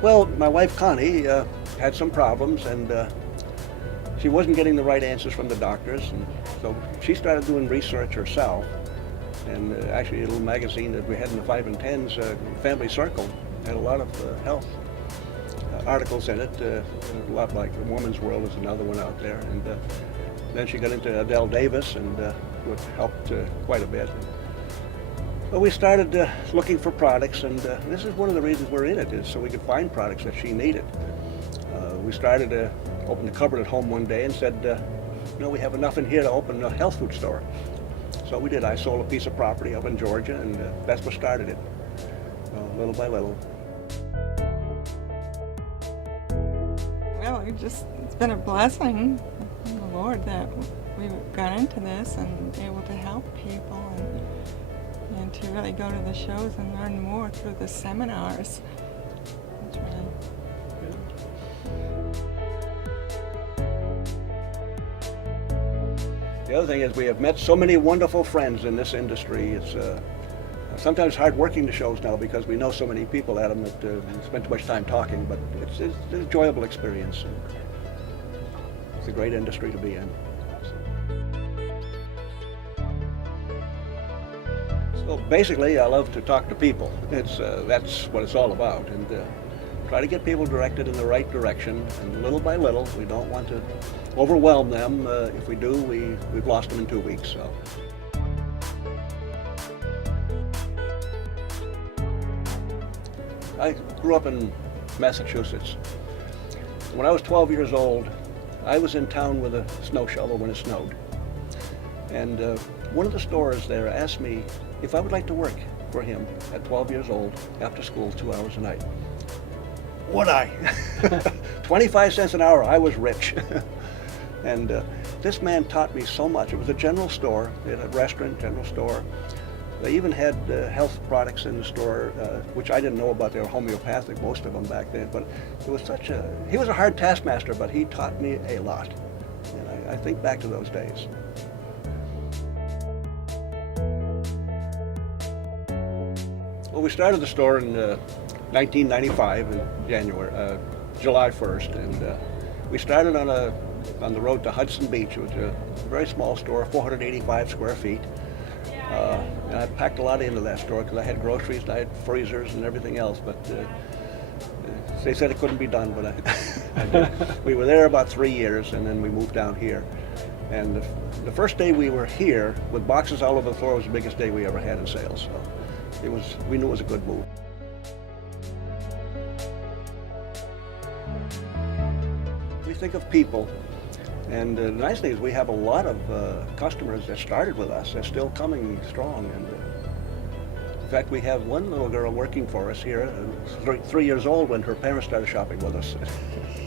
Well, my wife Connie had some problems, and she wasn't getting the right answers from the doctors, and so she started doing research herself. And actually, a little magazine that we had in the 5 and 10s, Family Circle, had a lot of health articles in it. A lot like The Woman's World is another one out there. And then she got into Adele Davis, and which helped quite a bit. But we started looking for products, and this is one of the reasons we're in it, is so we could find products that she needed. We started to open the cupboard at home one day and said, we have enough in here to open a health food store. So we did. I sold a piece of property up in Georgia, and that's what started it, little by little. Well, it's been a blessing from the Lord that we got into this and able to help people and to really go to the shows and learn more through the seminars. It's really The other thing is we have met so many wonderful friends in this industry. It's sometimes hard working the shows now because we know so many people at them that we spend too much time talking, but it's an enjoyable experience. It's a great industry to be in. So basically, I love to talk to people. That's what it's all about, and try to get people directed in the right direction, and little by little. We don't want to overwhelm them. If we do, we've lost them in 2 weeks. So. I grew up in Massachusetts. When I was 12 years old, I was in town with a snow shovel when it snowed. And one of the stores there asked me if I would like to work for him at 12 years old after school 2 hours a night. Would I? 25 cents an hour, I was rich. And this man taught me so much. It was a general store, they had a restaurant, general store. They even had health products in the store, which I didn't know about. They were homeopathic, most of them back then. But it was he was a hard taskmaster, but he taught me a lot. And I think back to those days. Well, we started the store in 1995 in July 1st, and we started on the road to Hudson Beach. It was a very small store, 485 square feet. And I packed a lot into that store because I had groceries, and I had freezers and everything else, but they said it couldn't be done, but I did. We were there about 3 years, and then we moved down here. And the first day we were here, with boxes all over the floor, was the biggest day we ever had in sales. So we knew it was a good move. We think of people. And the nice thing is we have a lot of customers that started with us. They're still coming strong. And in fact, we have one little girl working for us here, 3 years old when her parents started shopping with us.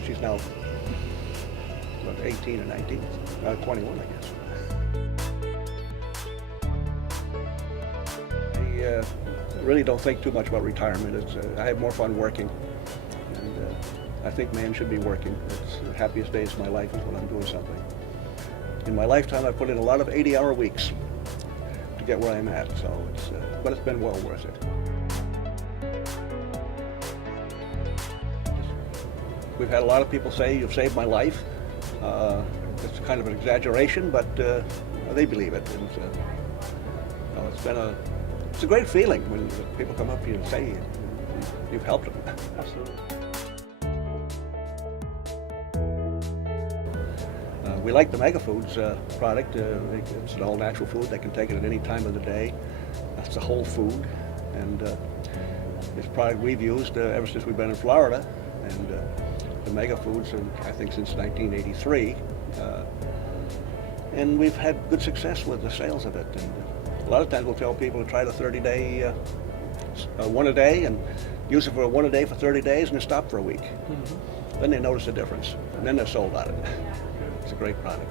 She's now about 18 or 19, 21, I guess. I really don't think too much about retirement. I have more fun working. I think man should be working. It's the happiest days of my life is when I'm doing something. In my lifetime, I've put in a lot of 80-hour weeks to get where I'm at, but it's been well worth it. We've had a lot of people say, "You've saved my life." It's kind of an exaggeration, but they believe it. And, it's a great feeling when people come up to you and say you've helped them. Absolutely. We like the MegaFood's product. It's an all-natural food. They can take it at any time of the day. It's a whole food, and it's a product we've used ever since we've been in Florida. And the MegaFood's, I think, since 1983. And we've had good success with the sales of it. And a lot of times we'll tell people to try the 30-day, one a day, and use it for one a day for 30 days, and then stop for a week. Mm-hmm. Then they notice the difference, and then they're sold on it. It's a great product.